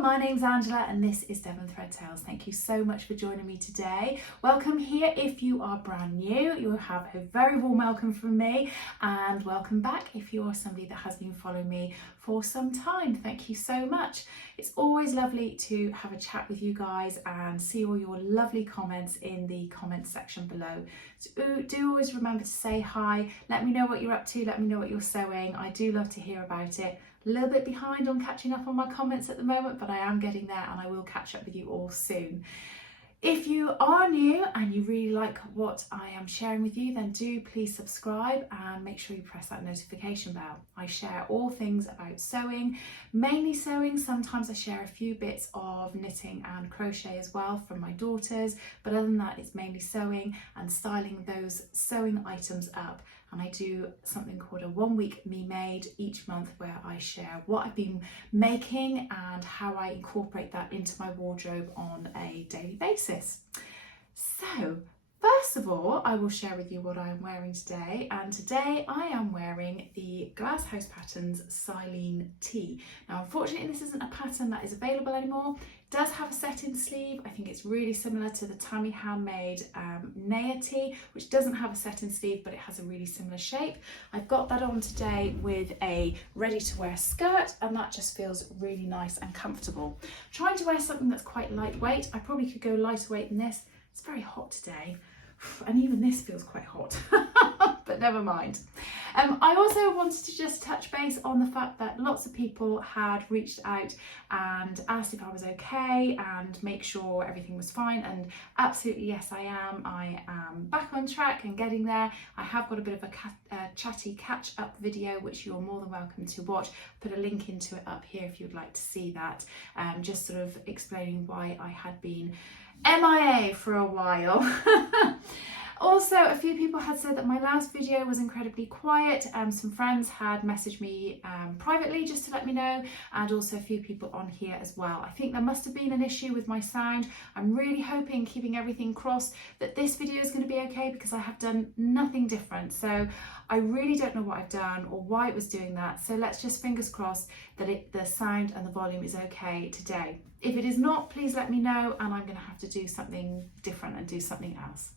my name's Angela and this is Devon Thread Tales. Thank you so much for joining me today. Welcome here if you are brand new. You'll have a very warm welcome from me, and welcome back if you're somebody that has been following me for some time. Thank you so much. It's always lovely to have a chat with you guys and see all your lovely comments in the comments section below. So do always remember to say hi, let me know what you're up to, let me know what you're sewing. I do love to hear about it. A little bit behind on catching up on my comments at the moment, but I am getting there and I will catch up with you all soon. If you are new and you really like what I am sharing with you, then do please subscribe and make sure you press that notification bell. I share all things about sewing, mainly sewing. Sometimes I share a few bits of knitting and crochet as well from my daughters, but other than that, it's mainly sewing and styling those sewing items up. And I do something called a 1 week me made each month, where I share what I've been making and how I incorporate that into my wardrobe on a daily basis. So first of all, I will share with you what I'm wearing today, and today I am wearing the Glasshouse Patterns Silene Tee. Now unfortunately this isn't a pattern that is available anymore. It does have a set-in sleeve. I think it's really similar to the Tammy Handmade Naya Tee, which doesn't have a set-in sleeve, but it has a really similar shape. I've got that on today with a ready-to-wear skirt, and that just feels really nice and comfortable. I'm trying to wear something that's quite lightweight. I probably could go lighter weight than this. It's very hot today, and even this feels quite hot, but never mind. I also wanted to just touch base on the fact that lots of people had reached out and asked if I was okay and make sure everything was fine, and absolutely yes I am. I am back on track and getting there. I have got a bit of a chatty catch-up video which you're more than welcome to watch. Put a link into it up here if you'd like to see that, just sort of explaining why I had been MIA for a while. Also, a few people had said that my last video was incredibly quiet. Some friends had messaged me privately just to let me know, and also a few people on here as well. I think there must have been an issue with my sound. I'm really hoping, keeping everything crossed, that this video is going to be okay, because I have done nothing different. So I really don't know what I've done or why it was doing that. So let's just fingers crossed that the sound and the volume is okay today. If it is not, please let me know and I'm going to have to do something different and do something else.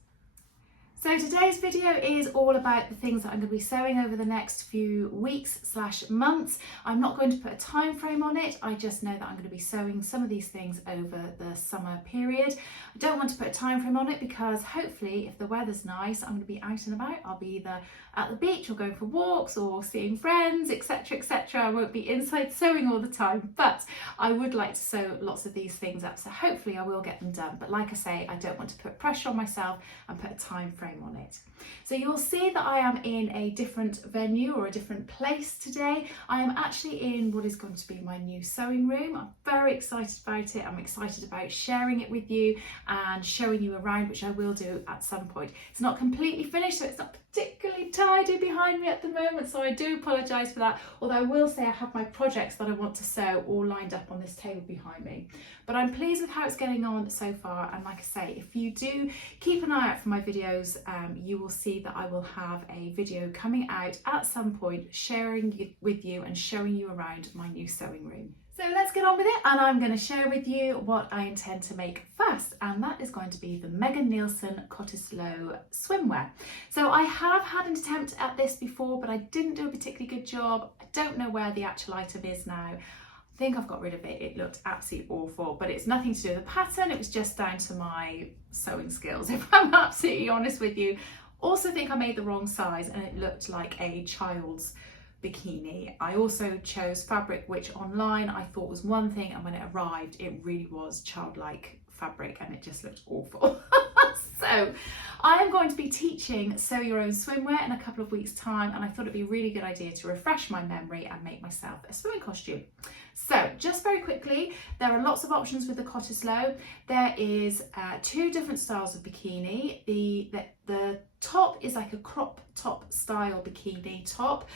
So today's video is all about the things that I'm going to be sewing over the next few weeks/months. I'm not going to put a time frame on it. I just know that I'm going to be sewing some of these things over the summer period. I don't want to put a time frame on it because hopefully if the weather's nice, I'm going to be out and about. I'll be either at the beach or going for walks or seeing friends, etc, etc. I won't be inside sewing all the time, but I would like to sew lots of these things up, so hopefully I will get them done. But like I say, I don't want to put pressure on myself and put a time frame on it. So you'll see that I am in a different venue or a different place today. I am actually in what is going to be my new sewing room. I'm very excited about it. I'm excited about sharing it with you and showing you around, which I will do at some point. It's not completely finished, so it's not particularly tidy behind me at the moment, so I do apologise for that, although I will say I have my projects that I want to sew all lined up on this table behind me. But I'm pleased with how it's getting on so far, and like I say, if you do keep an eye out for my videos, you will see that I will have a video coming out at some point sharing it with you and showing you around my new sewing room. So let's get on with it, and I'm going to share with you what I intend to make first, and that is going to be the Megan Nielsen Cottesloe swimwear. So I have had an attempt at this before, but I didn't do a particularly good job. I don't know where the actual item is now. I think I've got rid of it. It looked absolutely awful, but it's nothing to do with the pattern. It was just down to my sewing skills, if I'm absolutely honest with you. Also think I made the wrong size and it looked like a child's bikini. I also chose fabric which online I thought was one thing, and when it arrived it really was childlike fabric and it just looked awful. So I am going to be teaching Sew Your Own Swimwear in a couple of weeks' time, and I thought it'd be a really good idea to refresh my memory and make myself a swimming costume. So just very quickly, there are lots of options with the Cottesloe. There is two different styles of bikini. The top is like a crop top style bikini top,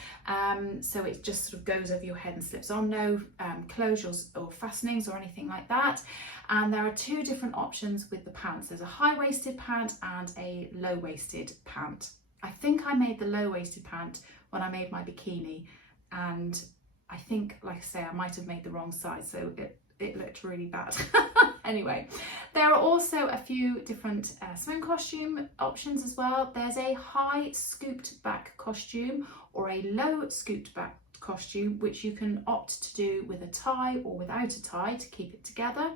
so it just sort of goes over your head and slips on, no closures or fastenings or anything like that. And there are two different options with the pants. There's a high-waisted pant and a low-waisted pant. I think I made the low-waisted pant when I made my bikini, and I think, like I say, I might have made the wrong size, so it looked really bad. Anyway, there are also a few different swim costume options as well. There's a high scooped back costume or a low scooped back costume, which you can opt to do with a tie or without a tie to keep it together.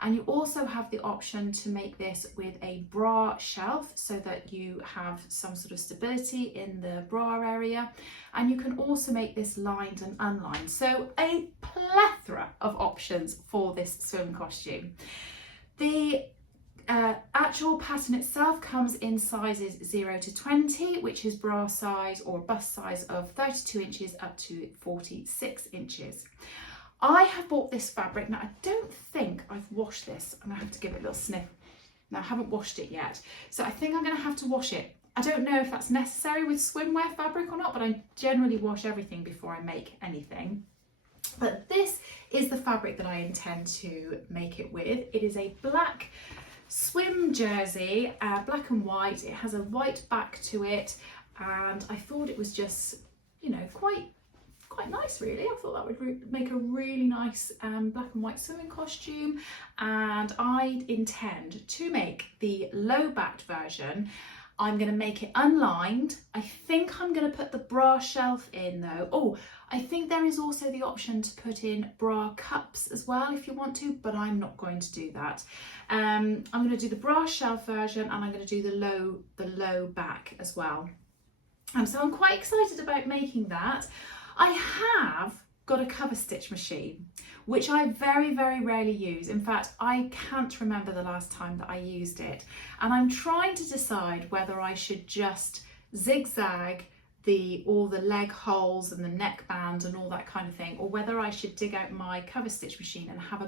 And you also have the option to make this with a bra shelf so that you have some sort of stability in the bra area. And you can also make this lined and unlined. So a plethora of options for this swim costume. The actual pattern itself comes in sizes 0 to 20, which is bra size or bust size of 32 inches up to 46 inches. I have bought this fabric. Now, I don't think I've washed this. I'm gonna have to give it a little sniff. Now, I haven't washed it yet, so I think I'm gonna have to wash it. I don't know if that's necessary with swimwear fabric or not, but I generally wash everything before I make anything. But this is the fabric that I intend to make it with. It is a black swim jersey, black and white. It has a white back to it, and I thought it was just, you know, quite nice really. I thought that would make a really nice black and white swimming costume, and I intend to make the low backed version. I'm going to make it unlined. I think I'm going to put the bra shelf in though. Oh, I think there is also the option to put in bra cups as well if you want to, but I'm not going to do that. I'm going to do the bra shelf version, and I'm going to do the low back as well. So I'm quite excited about making that. I have got a cover stitch machine, which I very, very rarely use. In fact, I can't remember the last time that I used it. And I'm trying to decide whether I should just zigzag all the leg holes and the neckband and all that kind of thing, or whether I should dig out my cover stitch machine and have a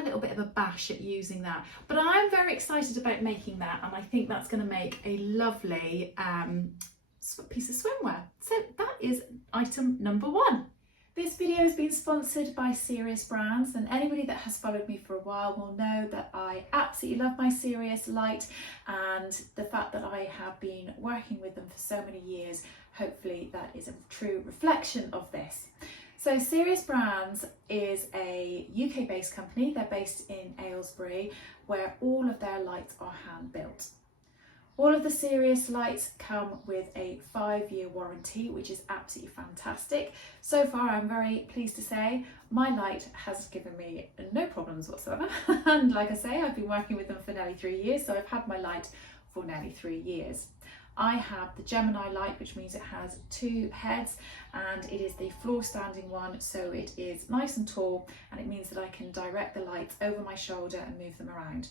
little bit of a bash at using that. But I'm very excited about making that, and I think that's going to make a lovely piece of swimwear. So that is item number 1. This video has been sponsored by Serious Brands, and anybody that has followed me for a while will know that I absolutely love my Serious light, and the fact that I have been working with them for so many years, hopefully that is a true reflection of this. So Serious Brands is a UK based company. They're based in Aylesbury, where all of their lights are hand built. All of the Serious lights come with a 5-year warranty, which is absolutely fantastic. So far, I'm very pleased to say my light has given me no problems whatsoever. And like I say, I've been working with them for nearly 3 years, so I've had my light for nearly 3 years. I have the Gemini light, which means it has 2 heads, and it is the floor standing one, so it is nice and tall, and it means that I can direct the lights over my shoulder and move them around.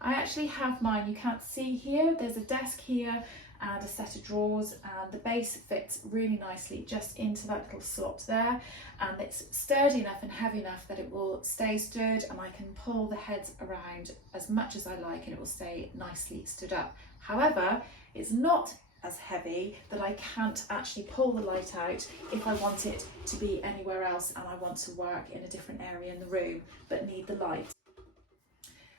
I actually have mine, you can't see here, there's a desk here and a set of drawers, and the base fits really nicely just into that little slot there, and it's sturdy enough and heavy enough that it will stay stood, and I can pull the heads around as much as I like and it will stay nicely stood up. However, it's not as heavy that I can't actually pull the light out if I want it to be anywhere else and I want to work in a different area in the room but need the light.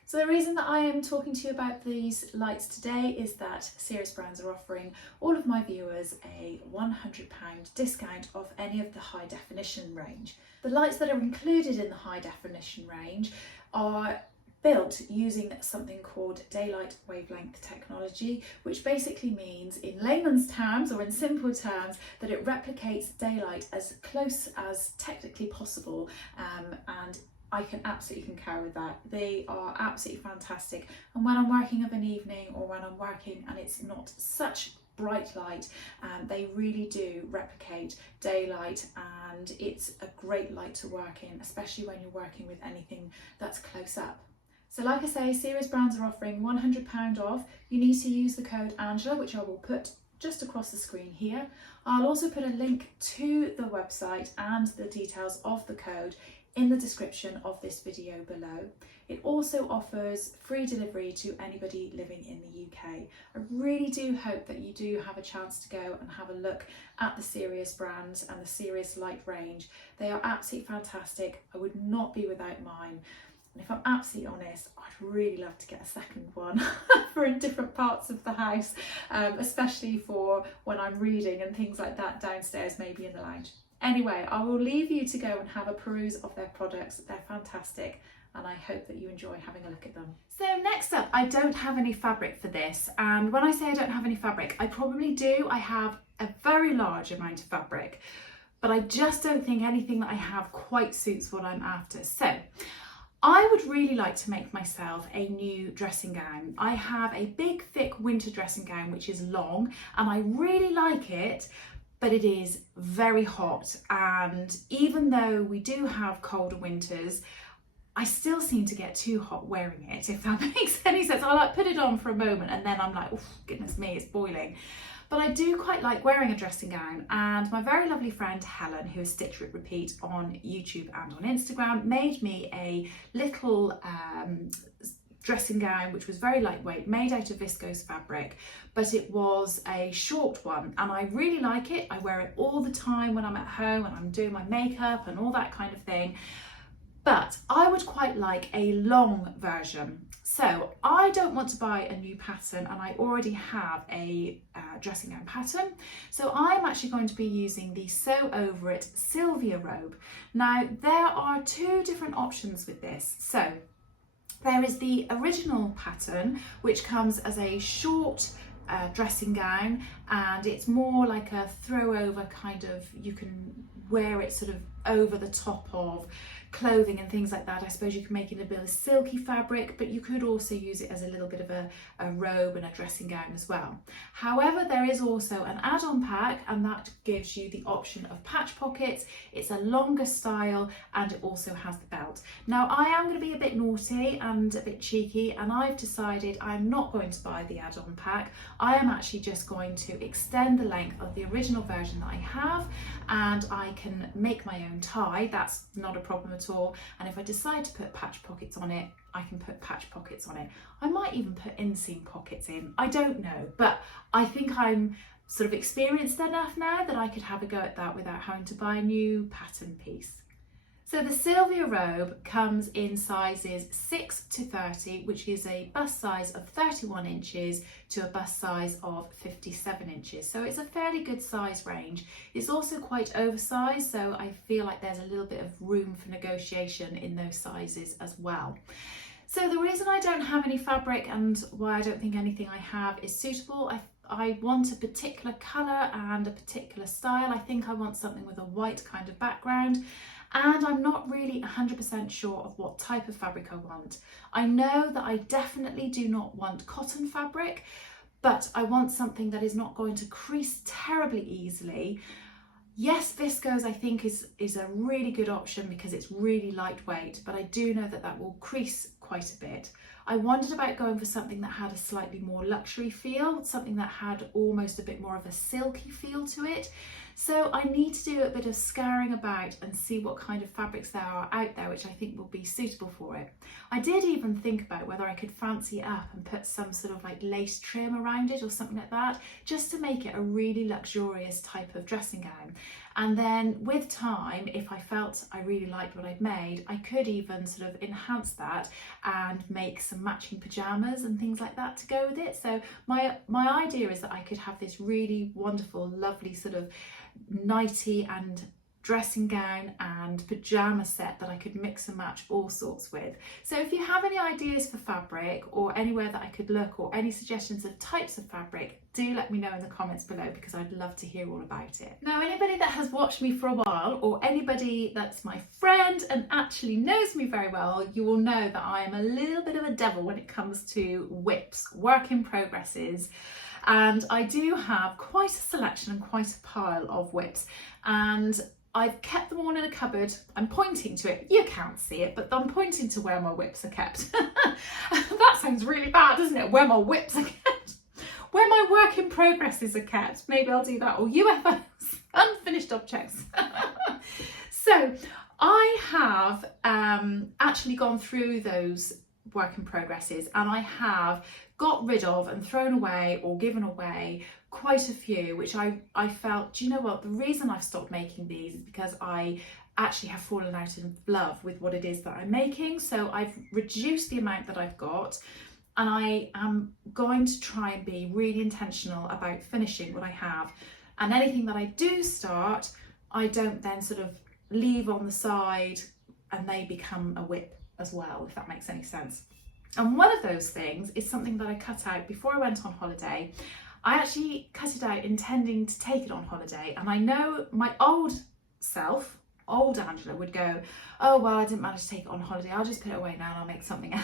So the reason that I am talking to you about these lights today is that Serious Brands are offering all of my viewers a £100 discount off any of the high definition range. The lights that are included in the high definition range are built using something called daylight wavelength technology, which basically means in layman's terms or in simple terms that it replicates daylight as close as technically possible, and I can absolutely concur with that. They are absolutely fantastic, and when I'm working of an evening or when I'm working and it's not such bright light, they really do replicate daylight, and it's a great light to work in, especially when you're working with anything that's close up. So like I say, Serious Brands are offering £100 off. You need to use the code Angela, which I will put just across the screen here. I'll also put a link to the website and the details of the code in the description of this video below. It also offers free delivery to anybody living in the UK. I really do hope that you do have a chance to go and have a look at the Serious Brands and the Serious light range. They are absolutely fantastic. I would not be without mine. And if I'm absolutely honest, I'd really love to get a second one for in different parts of the house, especially for when I'm reading and things like that downstairs, maybe in the lounge. Anyway, I will leave you to go and have a peruse of their products. They're fantastic, and I hope that you enjoy having a look at them. So next up, I don't have any fabric for this, and when I say I don't have any fabric, I probably do. I have a very large amount of fabric, but I just don't think anything that I have quite suits what I'm after. So I would really like to make myself a new dressing gown. I have a big thick winter dressing gown which is long, and I really like it, but it is very hot, and even though we do have colder winters, I still seem to get too hot wearing it, if that makes any sense. I like put it on for a moment and then I'm like, oh goodness me, it's boiling. But I do quite like wearing a dressing gown, and my very lovely friend Helen, who is Stitch Rip Repeat on YouTube and on Instagram, made me a little dressing gown which was very lightweight, made out of viscose fabric, but it was a short one, and I really like it. I wear it all the time when I'm at home and I'm doing my makeup and all that kind of thing. But I would quite like a long version. So I don't want to buy a new pattern, and I already have a dressing gown pattern. So I'm actually going to be using the Sew Over It Sylvia robe. Now there are two different options with this. So there is the original pattern, which comes as a short dressing gown, and it's more like a throw over kind of, you can wear it sort of over the top of clothing and things like that. I suppose you can make it a bit of silky fabric, but you could also use it as a little bit of a robe and a dressing gown as well. However, there is also an add-on pack, and that gives you the option of patch pockets. It's a longer style, and it also has the belt. Now I am going to be a bit naughty and a bit cheeky, and I've decided I'm not going to buy the add-on pack. I am actually just going to extend the length of the original version that I have, and I can make my own tie. That's not a problem at all. And if I decide to put patch pockets on it, I can put patch pockets on it. I might even put inseam pockets in. I don't know, but I think I'm sort of experienced enough now that I could have a go at that without having to buy a new pattern piece. So the Sylvia robe comes in sizes 6 to 30, which is a bust size of 31 inches to a bust size of 57 inches. So it's a fairly good size range. It's also quite oversized, so I feel like there's a little bit of room for negotiation in those sizes as well. So the reason I don't have any fabric and why I don't think anything I have is suitable, I want a particular colour and a particular style. I think I want something with a white kind of background, and I'm not really 100% sure of what type of fabric I want. I know that I definitely do not want cotton fabric, but I want something that is not going to crease terribly easily. Yes, viscose I think is a really good option because it's really lightweight, but I do know that that will crease quite a bit. I wondered about going for something that had a slightly more luxury feel, something that had almost a bit more of a silky feel to it. So I need to do a bit of scouring about and see what kind of fabrics there are out there which I think will be suitable for it. I did even think about whether I could fancy it up and put some sort of like lace trim around it or something like that, just to make it a really luxurious type of dressing gown. And then with time, if I felt I really liked what I'd made, I could even sort of enhance that and make some matching pajamas and things like that to go with it. So my idea is that I could have this really wonderful, lovely sort of nightie and dressing gown and pajama set that I could mix and match all sorts with. So if you have any ideas for fabric or anywhere that I could look, or any suggestions of types of fabric, do let me know in the comments below because I'd love to hear all about it. Now, anybody that has watched me for a while, or anybody that's my friend and actually knows me very well, you will know that I am a little bit of a devil when it comes to whips, work in progresses. And I do have quite a selection and quite a pile of whips, and I've kept them all in a cupboard. I'm pointing to it. You can't see it, but I'm pointing to where my whips are kept. That sounds really bad, doesn't it? Where my whips are kept. Where my work in progresses are kept. Maybe I'll do that. Or UFOs, unfinished objects. So I have actually gone through those work in progresses, and I have got rid of and thrown away or given away quite a few, which I felt, do you know what, the reason I've stopped making these is because I actually have fallen out of love with what it is that I'm making. So I've reduced the amount that I've got, and I am going to try and be really intentional about finishing what I have, and anything that I do start, I don't then sort of leave on the side and they become a whip as well, if that makes any sense. And one of those things is something that I cut out before I went on holiday. I actually cut it out intending to take it on holiday, and I know my old self, old Angela, would go, oh well, I didn't manage to take it on holiday, I'll just put it away now and I'll make something else.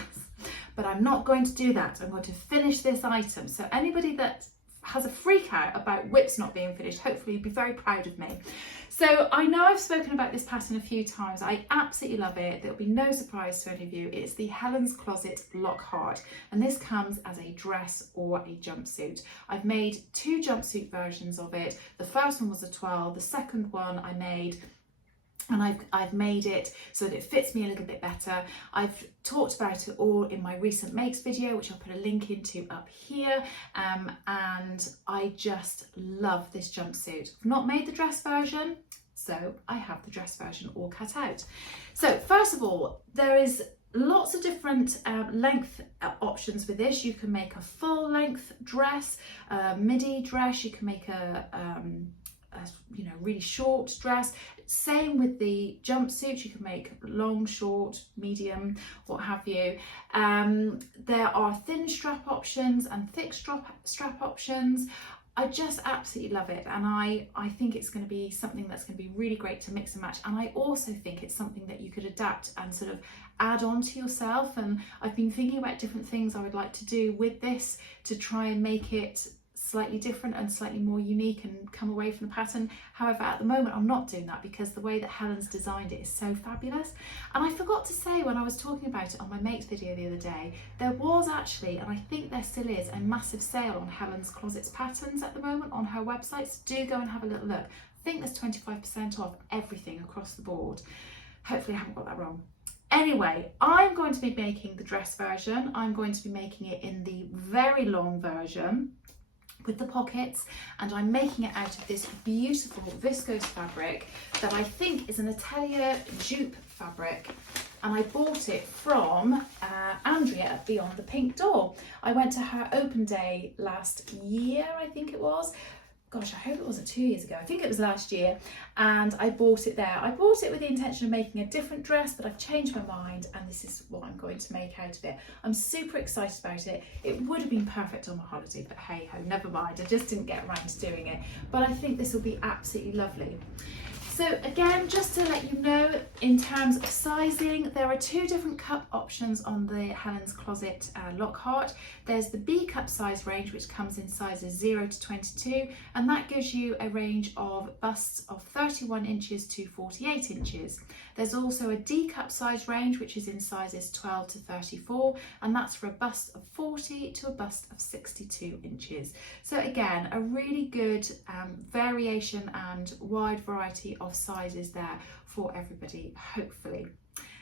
But I'm not going to do that. I'm going to finish this item. So anybody that has a freak out about whips not being finished, hopefully you'll be very proud of me. So I know I've spoken about this pattern a few times. I absolutely love it. There'll be no surprise to any of you. It's the Helen's Closet Lockhart, and this comes as a dress or a jumpsuit. I've made 2 jumpsuit versions of it. The first one was a 12, the second one I made, and I've made it so that it fits me a little bit better. I've talked about it all in my recent makes video, which I'll put a link into up here, and I just love this jumpsuit. I've not made the dress version, so I have the dress version all cut out. So first of all, there is lots of different length options with this. You can make a full length dress, a midi dress, you can make a really short dress. Same with the jumpsuit, you can make long, short, medium, what have you. There are thin strap options and thick strap options. I just absolutely love it, and I think it's going to be something that's going to be really great to mix and match, and I also think it's something that you could adapt and sort of add on to yourself. And I've been thinking about different things I would like to do with this to try and make it slightly different and slightly more unique and come away from the pattern. However, at the moment I'm not doing that because the way that Helen's designed it is so fabulous. And I forgot to say, when I was talking about it on my makes video the other day, there was actually, and I think there still is, a massive sale on Helen's Closet's patterns at the moment on her website, so do go and have a little look. I think there's 25% off everything across the board. Hopefully I haven't got that wrong. Anyway, I'm going to be making the dress version. I'm going to be making it in the very long version with the pockets, and I'm making it out of this beautiful viscose fabric that I think is an Atelier dupe fabric, and I bought it from Andrea Beyond the Pink Door. I went to her open day last year, I think it was. Gosh, I hope it wasn't 2 years ago. I think it was last year, and I bought it there. I bought it with the intention of making a different dress, but I've changed my mind, and this is what I'm going to make out of it. I'm super excited about it. It would have been perfect on my holiday, but hey ho, never mind. I just didn't get around to doing it, but I think this will be absolutely lovely. So again, just to let you know, in terms of sizing, there are 2 different cup options on the Helen's Closet Lockhart. There's the B cup size range, which comes in sizes 0 to 22, and that gives you a range of busts of 31 inches to 48 inches. There's also a D cup size range, which is in sizes 12 to 34, and that's for a bust of 40 to a bust of 62 inches. So again, a really good variation and wide variety of sizes there for everybody, hopefully.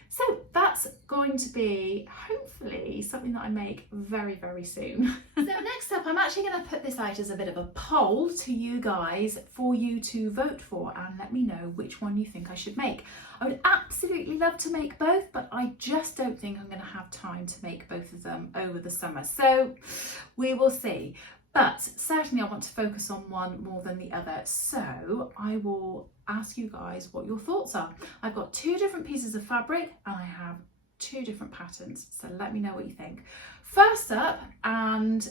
So that's going to be hopefully something that I make very, very soon. So next up, I'm actually going to put this out as a bit of a poll to you guys for you to vote for and let me know which one you think I should make. I would absolutely love to make both, but I just don't think I'm going to have time to make both of them over the summer. So we will see. But certainly I want to focus on one more than the other. So I will ask you guys what your thoughts are. I've got 2 different pieces of fabric and I have 2 different patterns. So let me know what you think. First up, and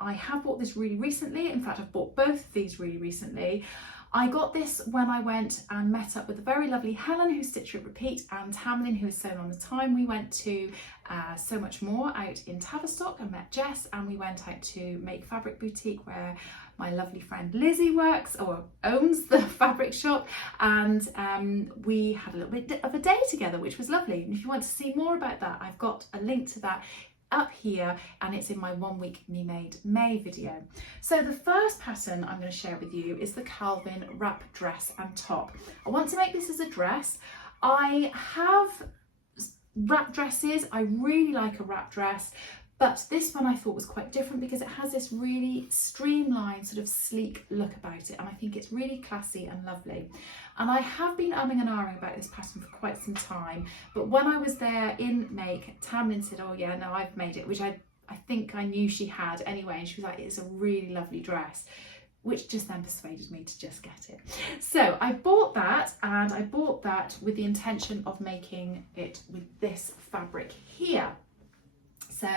I have bought this really recently. In fact, I've bought both of these really recently. I got this when I went and met up with the very lovely Helen, who Stitch Rip Repeat, and Tamlin, who is Sewn on the Time. We went to So Much More out in Tavistock and met Jess, and we went out to Make Fabric Boutique, where my lovely friend Lizzie works or owns the fabric shop, and we had a little bit of a day together, which was lovely. And if you want to see more about that, I've got a link to that up here, and it's in my 1 week Me Made May video. So the first pattern I'm going to share with you is the Calvin wrap dress and top. I want to make this as a dress. I have wrap dresses. I really like a wrap dress, but this one I thought was quite different because it has this really streamlined sort of sleek look about it, and I think it's really classy and lovely. And I have been umming and ahhing about this pattern for quite some time, but when I was there in Make, Tamlin said, oh yeah, no, I've made it, which I think I knew she had anyway, and she was like, it's a really lovely dress. which just then persuaded me to just get it. So I bought that, and I bought that with the intention of making it with this fabric here. So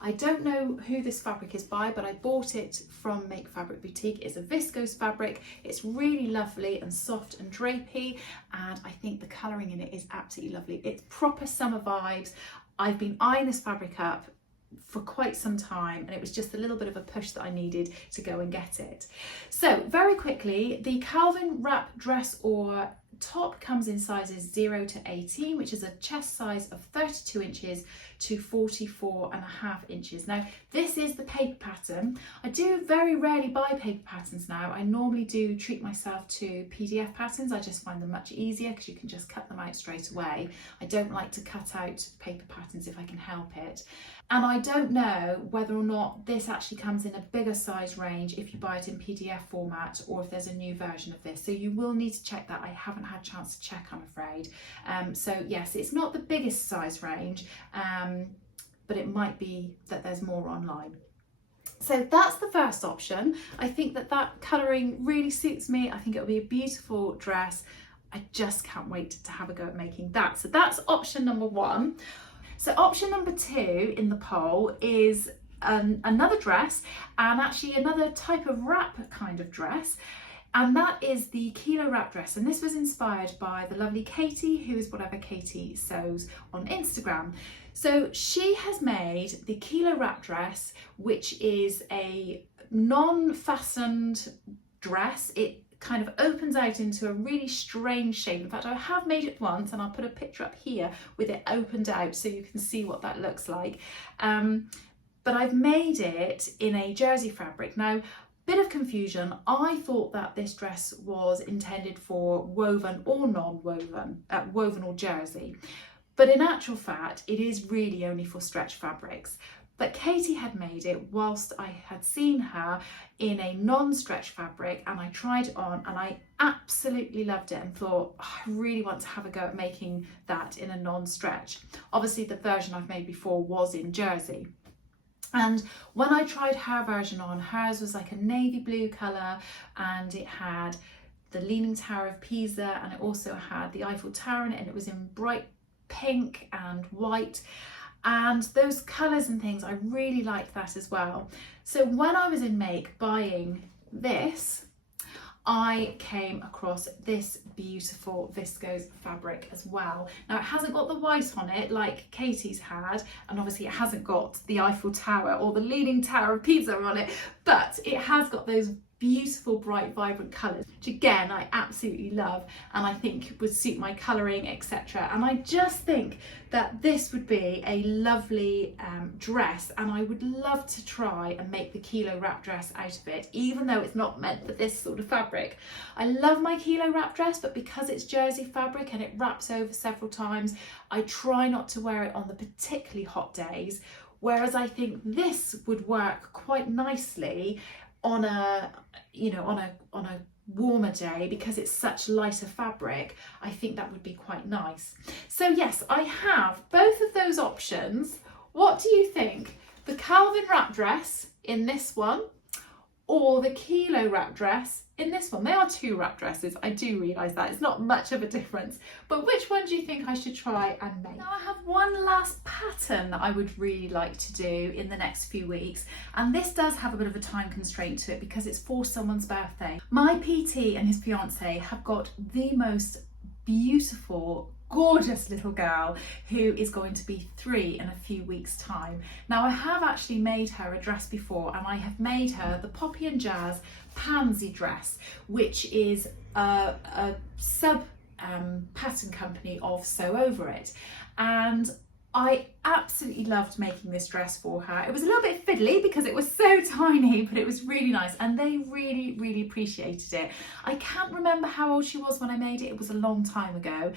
I don't know who this fabric is by, but I bought it from Make Fabric Boutique. It's a viscose fabric. It's really lovely and soft and drapey, and I think the colouring in it is absolutely lovely. It's proper summer vibes. I've been eyeing this fabric up for quite some time, and it was just a little bit of a push that I needed to go and get it. So very quickly, the Calvin wrap dress or top comes in sizes 0 to 18, which is a chest size of 32 inches to 44.5 inches. Now this is the paper pattern. I do very rarely buy paper patterns now. I normally do treat myself to PDF patterns. I just find them much easier because you can just cut them out straight away. I don't like to cut out paper patterns if I can help it. And I don't know whether or not this actually comes in a bigger size range if you buy it in PDF format, or if there's a new version of this. So you will need to check that. I haven't had a chance to check, I'm afraid. So yes, it's not the biggest size range, but it might be that there's more online. So that's the first option. I think that colouring really suits me. I think it'll be a beautiful dress. I just can't wait to have a go at making that. So that's option number one. So option number two in the poll is another dress, and actually another type of wrap kind of dress, and that is the Kilo wrap dress. And this was inspired by the lovely Katie, who is Whatever Katie Sews on Instagram. So she has made the Kilo wrap dress, which is a non-fastened dress. It kind of opens out into a really strange shape. In fact, I have made it once, and I'll put a picture up here with it opened out so you can see what that looks like. But I've made it in a jersey fabric. Now, bit of confusion. I thought that this dress was intended for woven or non-woven, woven or jersey. But in actual fact, it is really only for stretch fabrics. But Katie had made it whilst I had seen her in a non-stretch fabric, and I tried it on and I absolutely loved it and thought, oh, I really want to have a go at making that in a non-stretch. Obviously the version I've made before was in jersey. And when I tried her version on, hers was like a navy blue colour, and it had the Leaning Tower of Pisa, and it also had the Eiffel Tower in it, and it was in bright pink and white. And those colours and things, I really liked that as well. So when I was in Make buying this, I came across this beautiful viscose fabric as well. Now it hasn't got the white on it like Katie's had, and obviously it hasn't got the Eiffel Tower or the Leaning Tower of Pisa on it, but it has got those beautiful bright vibrant colours, which again I absolutely love, and I think would suit my colouring, etc. And I just think that this would be a lovely dress, and I would love to try and make the Kilo wrap dress out of it, even though it's not meant for this sort of fabric. I love my Kilo wrap dress, but because it's jersey fabric and it wraps over several times, I try not to wear it on the particularly hot days, whereas I think this would work quite nicely on a, you know, on a warmer day, because it's such lighter fabric. I think that would be quite nice. So yes, I have both of those options. What do you think? The Calvin wrap dress in this one, or the Kilo wrap dress in this one? They are two wrap dresses, I do realise that. It's not much of a difference. But which one do you think I should try and make? Now I have one last pattern that I would really like to do in the next few weeks. And this does have a bit of a time constraint to it because it's for someone's birthday. My PT and his fiance have got the most beautiful, gorgeous little girl who is going to be 3 in a few weeks' time. Now I have actually made her a dress before, and I have made her the Poppy and Jazz Pansy dress, which is a sub pattern company of Sew Over It, and I absolutely loved making this dress for her. It was a little bit fiddly because it was so tiny, but it was really nice, and they really appreciated it. I can't remember how old she was when I made it. It was a long time ago.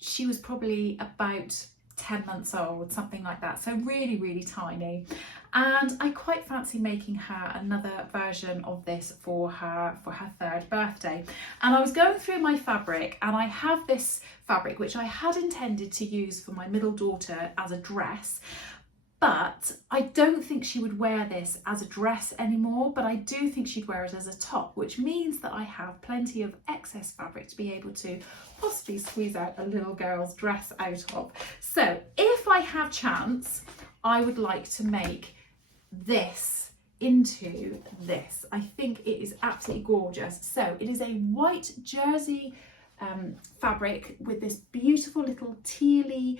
She was probably about 10 months old, something like that, so really tiny. And I quite fancy making her another version of this for her 3rd birthday. And I was going through my fabric, and I have this fabric which I had intended to use for my middle daughter as a dress, But I don't think she would wear this as a dress anymore, but I do think she'd wear it as a top, which means that I have plenty of excess fabric to be able to possibly squeeze out a little girl's dress out of. So if I have chance, I would like to make this into this. I think it is absolutely gorgeous. So it is a white jersey fabric with this beautiful little tealy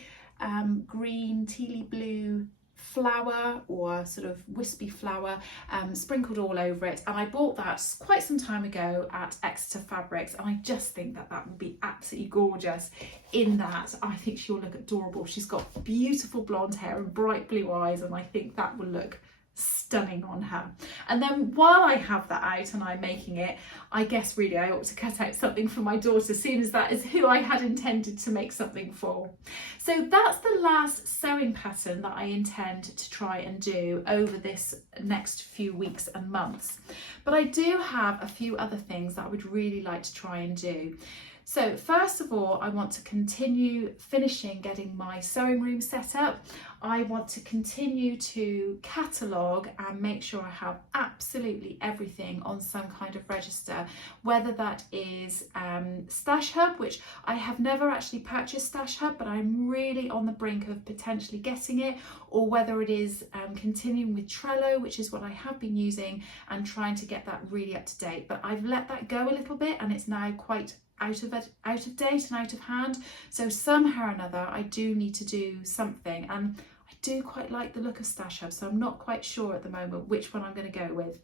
green, tealy blue flower, or sort of wispy flower sprinkled all over it, and I bought that quite some time ago at Exeter Fabrics, and I just think that that would be absolutely gorgeous in that. I think she'll look adorable. She's got beautiful blonde hair and bright blue eyes, and I think that will look stunning on her. And then while I have that out and I'm making it, I guess really I ought to cut out something for my daughter, seeing as that is who I had intended to make something for. So that's the last sewing pattern that I intend to try and do over this next few weeks and months. But I do have a few other things that I would really like to try and do. So first of all, I want to continue finishing getting my sewing room set up. I want to continue to catalogue and make sure I have absolutely everything on some kind of register, whether that is Stash Hub, which I have never actually purchased Stash Hub, but I'm really on the brink of potentially getting it, or whether it is continuing with Trello, which is what I have been using, and trying to get that really up to date. But I've let that go a little bit, and it's now quite out of date and out of hand. So somehow or another I do need to do something, and I do quite like the look of Stash Hub, so I'm not quite sure at the moment which one I'm going to go with.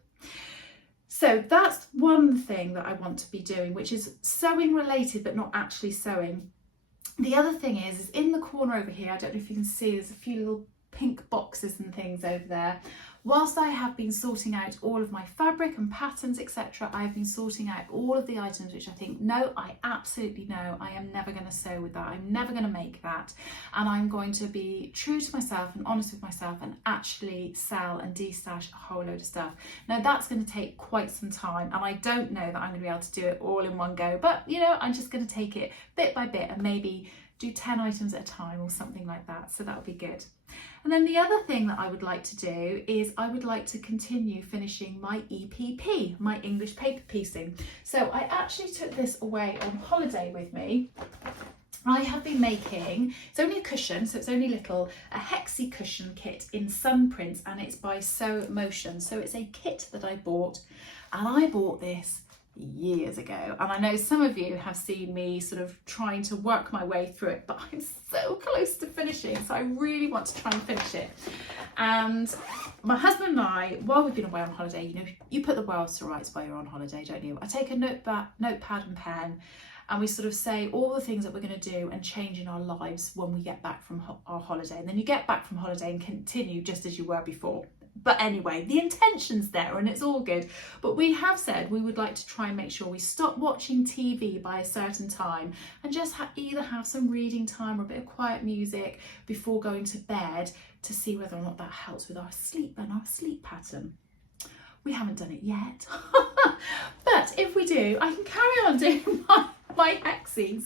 So that's one thing that I want to be doing, which is sewing related but not actually sewing. The other thing is in the corner over here, I don't know if you can see, there's a few little pink boxes and things over there. Whilst I have been sorting out all of my fabric and patterns, etc., I have been sorting out all of the items which I think, no, I absolutely know I am never going to sew with that. I'm never going to make that. And I'm going to be true to myself and honest with myself and actually sell and destash a whole load of stuff. Now that's going to take quite some time, and I don't know that I'm going to be able to do it all in one go, but you know, I'm just going to take it bit by bit and maybe do 10 items at a time or something like that. So that'll be good. And then the other thing that I would like to do is I would like to continue finishing my EPP, my English paper piecing. So I actually took this away on holiday with me. I have been making, it's only a cushion, so it's only little, a hexi cushion kit in sun prints, and it's by Sew Motion. So it's a kit that I bought, and I bought this years ago, and I know some of you have seen me sort of trying to work my way through it, but I'm so close to finishing, so I really want to try and finish it. And my husband and I, while we've been away on holiday, you know, you put the world to rights while you're on holiday, don't you? I take a notepad and pen, and we sort of say all the things that we're going to do and change in our lives when we get back from our holiday, and then you get back from holiday and continue just as you were before. But anyway, the intention's there and it's all good. But we have said we would like to try and make sure we stop watching TV by a certain time and just either have some reading time or a bit of quiet music before going to bed, to see whether or not that helps with our sleep and our sleep pattern. We haven't done it yet. But if we do, I can carry on doing my hexies.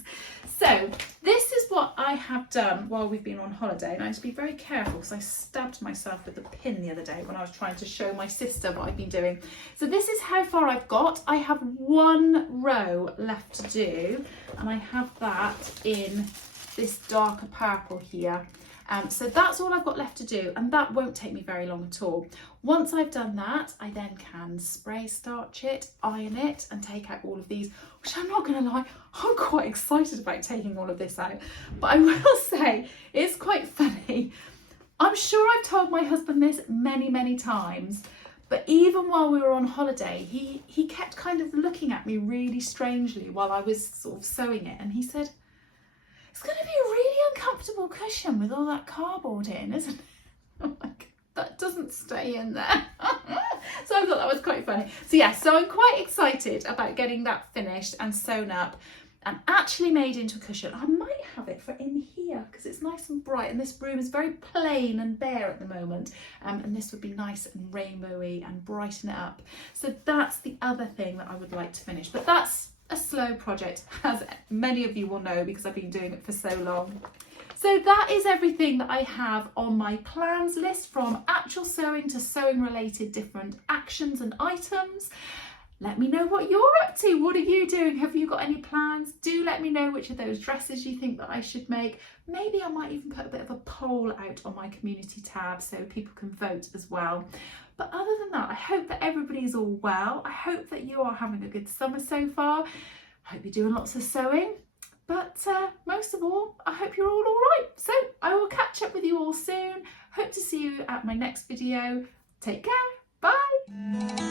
So this is what I have done while we've been on holiday, and I have to be very careful because I stabbed myself with a pin the other day when I was trying to show my sister what I've been doing. So this is how far I've got. I have one row left to do, and I have that in this darker purple here. So that's all I've got left to do, and that won't take me very long at all. Once I've done that, I then can spray starch it, iron it, and take out all of these, which I'm not going to lie, I'm quite excited about taking all of this out. But I will say, it's quite funny. I'm sure I've told my husband this many, many times, but even while we were on holiday, he kept kind of looking at me really strangely while I was sort of sewing it, and he said, "It's going to be a really uncomfortable cushion with all that cardboard in, isn't it?" I'm like, that doesn't stay in there. So I thought that was quite funny. So yeah, so I'm quite excited about getting that finished and sewn up and actually made into a cushion. I might have it for in here because it's nice and bright, and this room is very plain and bare at the moment, and this would be nice and rainbowy and brighten it up. So that's the other thing that I would like to finish, but that's a slow project, as many of you will know because I've been doing it for so long. So that is everything that I have on my plans list, from actual sewing to sewing related different actions and items. Let me know what you're up to. What are you doing? Have you got any plans? Do let me know which of those dresses you think that I should make. Maybe I might even put a bit of a poll out on my community tab so people can vote as well. But other than that, I hope that everybody's all well. I hope that you are having a good summer so far. I hope you're doing lots of sewing. But most of all, I hope you're all right. So I will catch up with you all soon. Hope to see you at my next video. Take care. Bye.